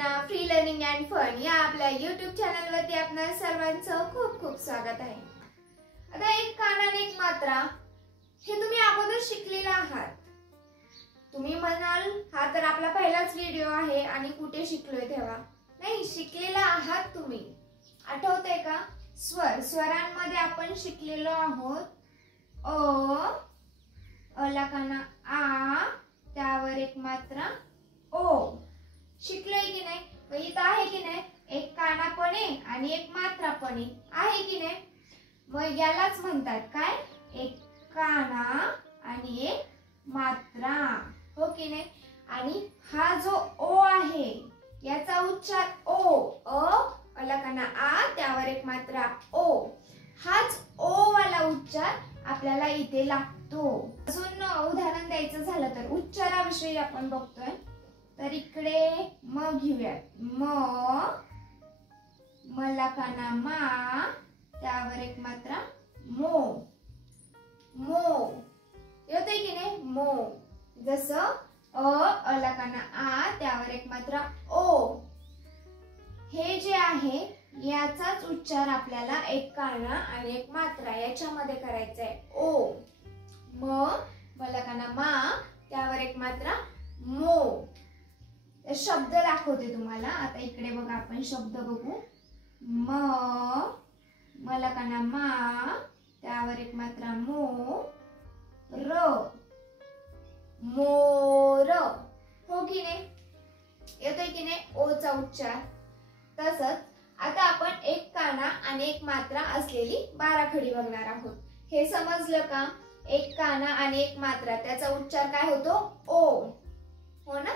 सर्वांना free learning and fun या आपल्या YouTube चॅनल वरती आपणा सर्वांचं खूप खूप स्वागत आहे। आता एक कान आणि एक मात्रा हे तुम्ही अगोदर शिकलेला आहात। तुम्ही म्हणाल हा तर आपला पहिलाच व्हिडिओ आहे आणि कुठे शिकलोय तेव्हा नाही, शिकलेला आहात तुम्ही। आठवतंय का? स्वरांमध्ये आपण शिकलेलो आहोत। अ ला काना आ, त्यावर एक मात्रा ओ। शिकलोय की नाही? मग इथं आहे की नाही, एक कानापणे आणि एक मात्रापणे आहे की नाही? मग यालाच म्हणतात काय, एक काना आणि एक मात्रा, हो की नाही? आणि हा जो ओ आहे याचा उच्चार ओ, अला काना आ, त्यावर एक मात्रा ओ। हाच ओ वाला उच्चार आपल्याला इथे लागतो। अजून उदाहरण द्यायचं झालं तर उच्चाराविषयी आपण बघतोय, तर इकडे म घेऊयात। मला काना मा, त्यावर एक मात्रा मो, मो। येतोय की नाही? मो। जसं अला काना आ, त्यावर एक मात्रा ओ। हे जे आहे याचाच उच्चार आपल्याला एक काना आणि एक मात्रा याच्यामध्ये करायचा आहे, ओ। मला काना मा, त्यावर एक मात्रा मो। शब्द दाखवते तुम्हाला। आता इकडे बघा, आपण शब्द बघू। मला काना मा, त्यावर एक मात्रा मो, र, मोर, हो की नाही? येतोय की नाही ओचा उच्चार? तसंच आता आपण एक काना आणि एक मात्रा असलेली बाराखडी बघणार आहोत। हे समजलं का? एक काना आणि एक मात्रा, त्याचा उच्चार काय होतो? ओ, हो ना?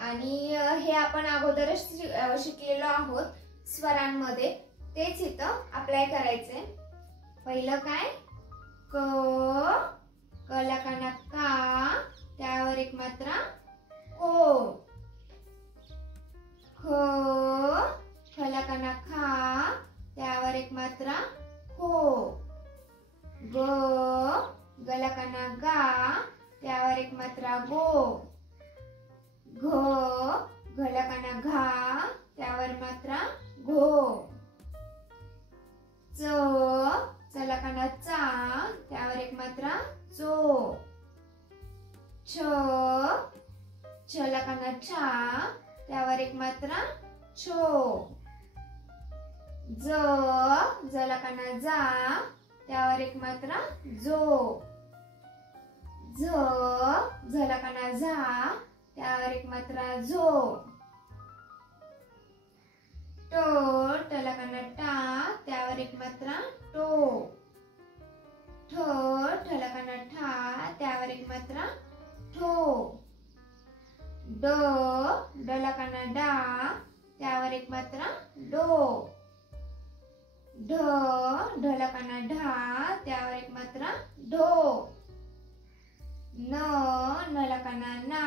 आणि हे आपण अगोदरच शिकलेलो आहोत स्वरांमध्ये, तेच इथं अप्लाय करायचंय। पहिलं काय, क ला काना का, त्यावर एक मात्रा को। ख ला काना खा, त्यावर एक मात्रा खो। ग ला काना गा, त्यावर एक मात्रा गो। घ ला काना घा, त्यावर मात्रा घो। च ला काना चा, त्यावर एक मात्रा चो। छ ला काना छा, त्यावर एक मात्रा छो। ज ला काना जा, त्यावर एक मात्रा जो। झ ला काना झा, त्यावर एक मात्रा झो। ट ला काना टा, त्यावर एक मात्रा टो। ठ ला काना ठा, त्यावर एक मात्रा ठो। ड ला काना डा, त्यावर एक मात्रा डो। ढ ला काना ढा, त्यावर एक मात्रा ढो। न ला काना ना,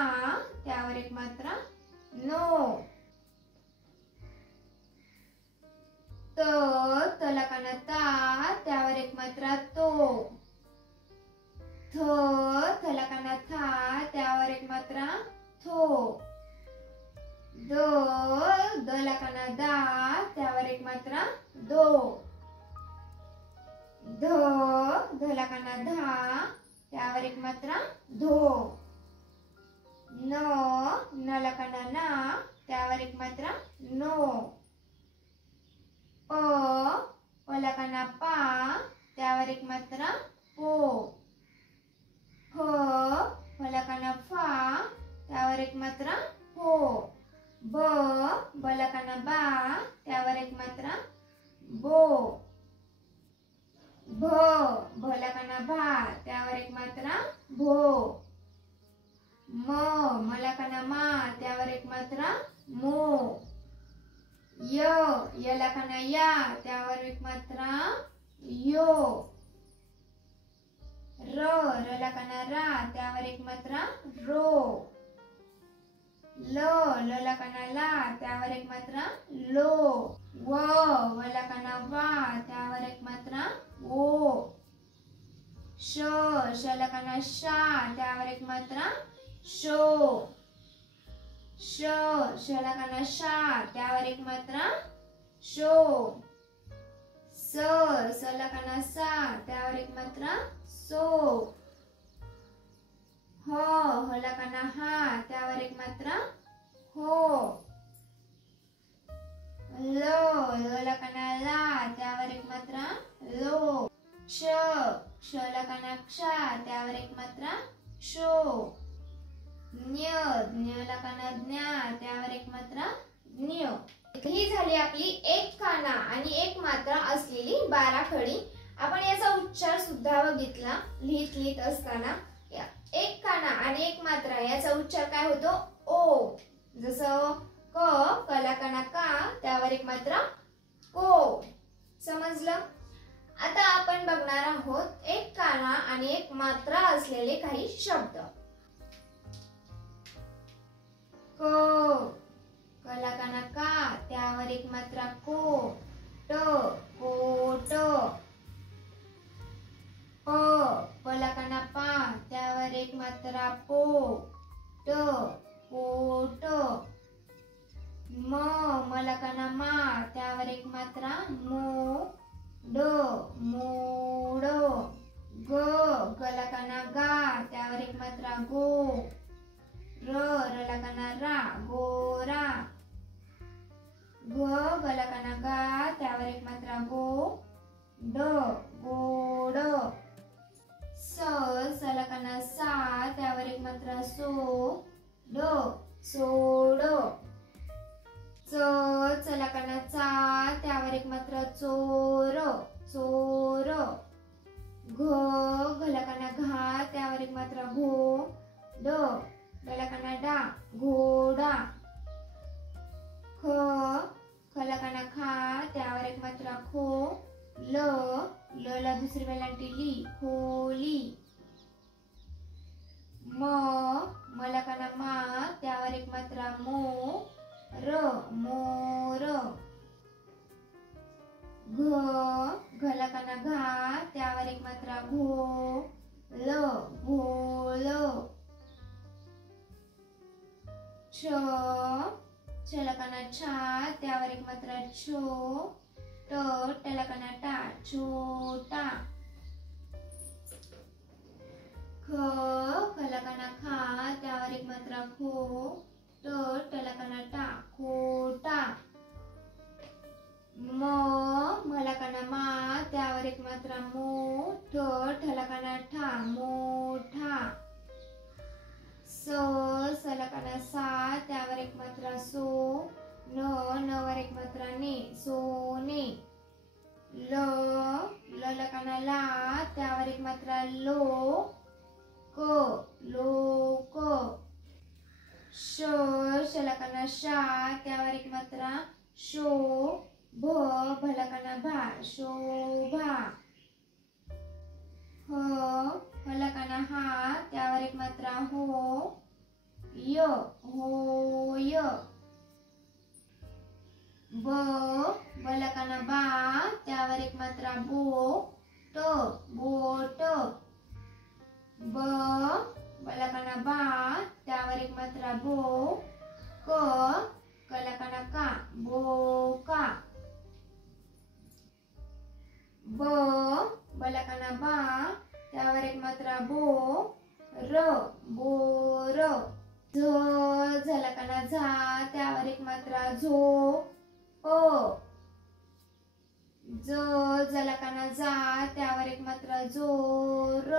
त्यावर एक मात्रा नो। त ला काना ता, त्यावर एक मात्रा तो। थ ला काना था, त्यावर एक मात्रा थो। द ला काना दा, त्यावर एक मात्रा दो। ध ला काना धा, त्यावर एक मात्रा धो। न ला काना ना, त्यावर एक मात्रा नो। प ला काना पा, त्यावर एक मात्रा पो। फ ला काना फा, त्यावर एक मात्रा फो। ब ला काना बा, त्यावर एक मात्रा बो। भ ला काना भा, त्यावर एक मात्रा भो। म ला काना मा, त्यावर एक मात्रा मो। य ला काना या, त्यावर एक मात्रा यो। र ला काना रा, त्यावर एक मात्रा रो। ल ला काना ला, त्यावर एक मात्रा लो। व ला काना वा, त्यावर एक मात्रा वो। श ला काना शा, त्यावर एक मात्रा शो। श, शला काना शा, त्यावर एक मात्रा शो. स, सला काना सा, त्यावर एक मात्रा सो. ह, हला काना हा, त्यावर एक मात्रा हो. ल, लला काना ला, त्यावर एक मात्रा लो. क्ष, क्षला कानाक्षा, त्यावर एक मात्रा क्षो. ज्ञ, ज्ञला काना ज्ञा, त्यावर एक मात्रा ज्ञ. ही झाली आपली एक काना आणि एक मात्रा असलेली 12 खडी. आपण याचा उच्चार सुद्धा बघितला लिहित असताना. एक काना आणि एक मात्रा याचा उच्चार काय होतो? ओ. जसं क, कला काना का, त्यावर एक मात्रा को. समजलं? आता आपण बघणार आहोत एक काना आणि एक मात्रा असलेले काही शब्द. क, कला काना का, त्यावर एक मात्रा को. ट, कोट. प, पला काना पा, त्यावर एक मात्रा पो. ट, पोट. म, मला काना मा, त्यावर एक मात्रा मो. ड, मोड. ग, गला काना गा, त्यावर एक मात्रा गो. र, रला काना रा, गोरा. ग, गला काना गा, त्यावर एक मात्रा गो. ड, गोड. स, सला काना सा, त्यावर एक मात्रा सो. ड, सोड. च, चला काना चा, त्यावर एक मात्रा चोर. चोर. घ, घला काना घा, त्यावर एक मात्रा घो. ड, डला काना डा, घोडा. ख, खला काना खा, त्यावर एक मात्रा खो. ल, लला दुसरी वेलांटी ली, खोली. म, मला काना मा, त्यावर एक मात्रा मो. र, मोर. घ, घला काना घा, त्यावर एक मात्रा घो. ल, घोल. छ, छला काना छा, त्यावर एक मात्रा छो. ट, टला काना टा, छोटा. ख, खला काना खा, त्यावर एक मात्रा खो. ट, टला काना टा, खोटा. म, मला काना मा, त्यावर एक मात्रा मो. ठ, ठला काना ठा, मोठा. स, सला काना सा, त्यावर एक मात्रा सो. न, नवर एक मात्रा ने, सोने. ल, लला काना ला, त्यावर एक मात्रा लो. क, लोक. श, शला काना शा, त्यावर एक मात्रा शो. भ, भला काना भा, शोभा. ह, हला काना हा, त्यावर एक मात्रा हो. य, होय. ब, बला काना बा, त्यावर एक मात्रा बो. ट, बोट. ब, बला काना बा, त्यावर एक मात्रा बो. क, कला काना का, बोका. ब, बला काना बा, त्यावर एक मात्रा बो. र, बोर. झ, झला काना झा, त्यावर एक मात्रा झो. प, ज, जला काना जा, त्यावर एक मात्रा जोर.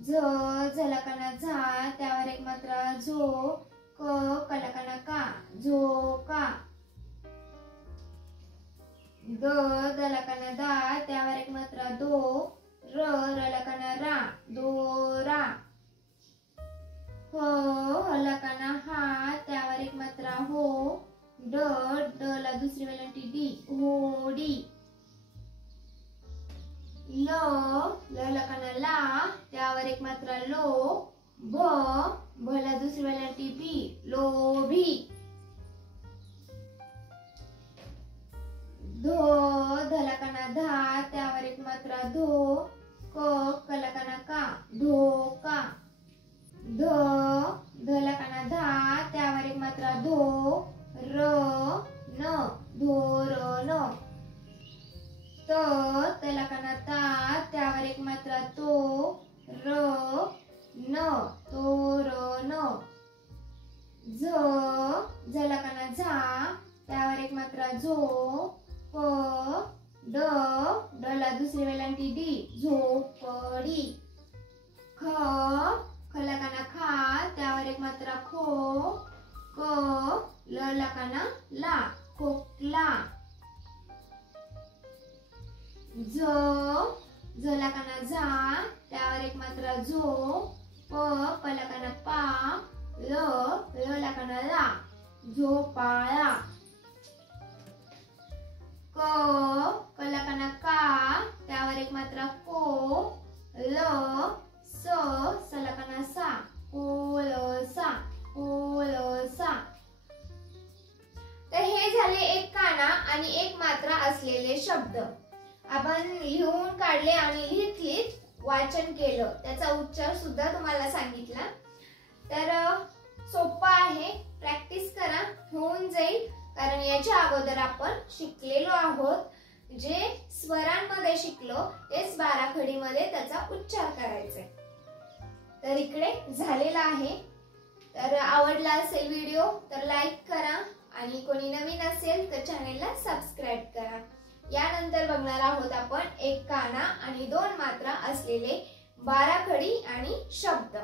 झ, झला काना झा, त्यावर एक मात्रा झो. क, कला काना का, झोका. द, दला काना दा, त्यावर एक मात्रा दो. र, रला काना रा, दोरा. ह, हला काना हा, त्यावर एक मात्रा हो. ड, डला दुसरी वेलांटी डी, होडी. ल, लला काना ला, त्यावर एक मात्रा लो. भ, भला दुसरी वेलांटी बी, लोभी. धो, धला काना धा, त्यावर एक मात्रा धो. क, कला काना का, धोका. ध, झ, झला काना झा, त्यावर एक मात्रा झो, प, ड, डला दुसरी वेलांटी डी, झोपडी. ख, खला काना खा, त्यावर एक मात्रा खो, क, ल काना ला, खोकला. झ, झला काना झा, त्यावर एक मात्रा झो, प, पला काना पा, ल काना ला, झोपाळा. क, कला काना का, त्यावर एक मात्रा को, ल, सला काना सा, कोलसा, कोलसा. तर हे झाले एक काना आणि एक मात्रा असलेले शब्द. आपण लिहून काढले आणि लिहित लिहित वाचन केलं, त्याचा उच्चार सुद्धा तुम्हाला सांगितला. तर सोपं आहे, प्रॅक्टिस करा, होऊन जाईल. कारण याच्या अगोदर आपण शिकलेलो आहोत. जे स्वरांमध्ये शिकलो तेच बाराखडीमध्ये त्याचा उच्चार करायचा. तर इकडे झालेला आहे. तर आवडला असेल व्हिडिओ तर लाईक करा आणि कोणी नवीन असेल तर चॅनेलला सबस्क्राईब करा. यानंतर बघणार आहोत आपण एक काना आणि दोन मात्रा असलेले बाराखडी आणि शब्द.